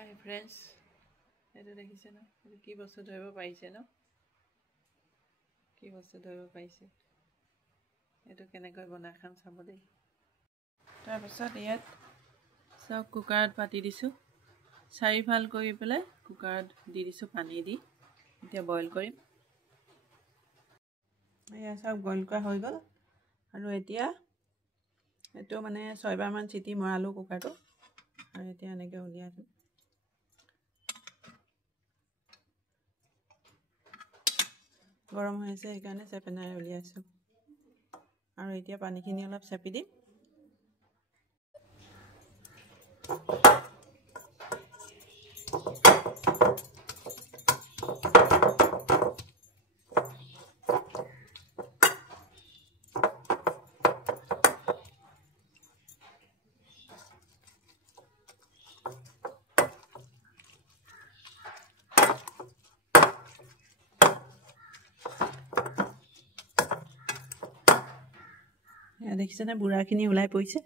Hi friends, এইটো দেখিছে না এইটো কি বস্তু ধৰিব পাৰিছে ন কি বস্তু ধৰিব পাৰিছে এইটো কেনেকৈ বনাই খাম চাব দেই তাৰ পিছত ইয়াত সব কুকাৰত পাতি দিছো চাৰিফাল কৰি পেলাই কুকাৰত দি দিছো পানী দি এতিয়া বইল কৰিম এয়া সব বইল কৰা হৈ গল আৰু এতিয়া এটো মানে 6 বাৰ মান চিটি মৰালো কুকাৰটো আৰু এতিয়া এনেকৈ উলিয়াইছো গৰম হৈ আছে সেইকাৰণে চেপেনাৰে উলিয়াইছো আৰু এতিয়া পানীখিনি অলপ চেপি দিম দেখিছেনে বুঢ়াখিনি ওলাই পৰিছে